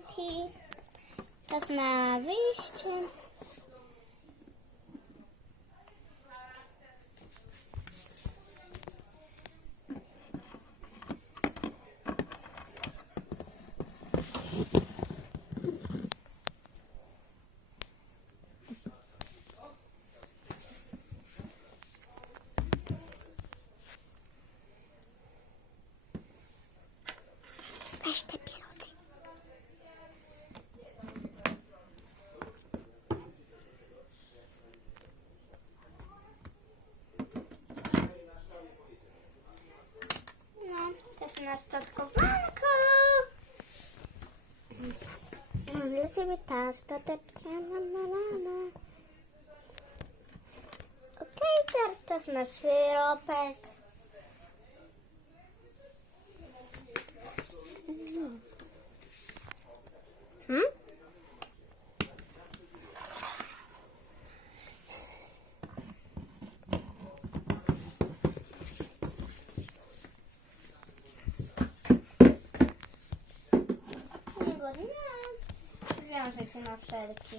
Kitty. Czas na wyjście. Aż. Na szczotkowanko. Dla ciebie ta szczoteczka. La, la, la, la. Okej, teraz czas na syropek. Hmm? Nie go nie. Wiąże się na wszelki.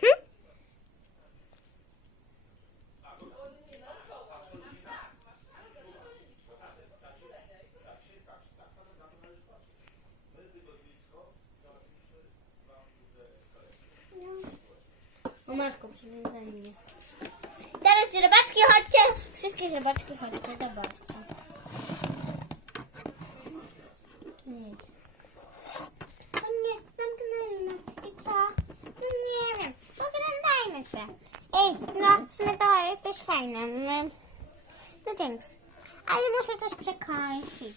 Hm? O matko, przywiązaj mnie. Teraz rybaczki chodźcie. Wszystkie rybaczki chodźcie do bardzo. Ej, no, no to jesteś fajna. No, no thanks. Ale muszę coś przekończyć.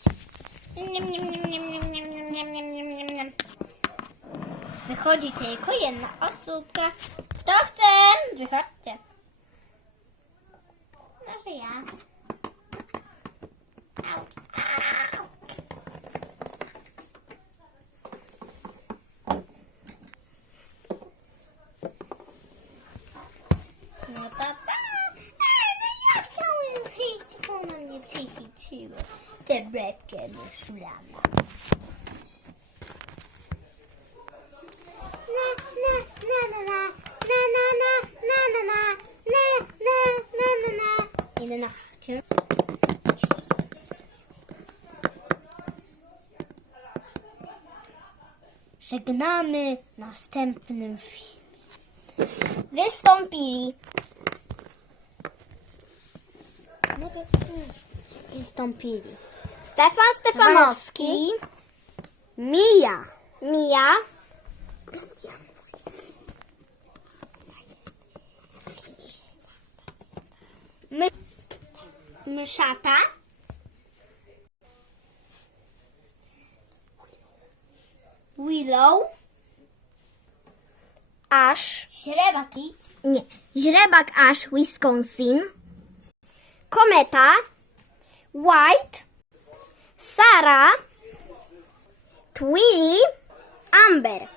Wychodzi tylko jedna osóbka. Kto chce? Wychodźcie. Może ja. wróciły te bebkie do szulana. Idę na. Żegnamy następnym filmie. Wystąpili. Najpierw Wystąpili. Stefan Stefanowski. Mija. Mija. My, myszata. Willow. Ash. Źrebak Nie. Źrebak Ash, Wisconsin. Kometa. White, Sarah, Tweety, Amber.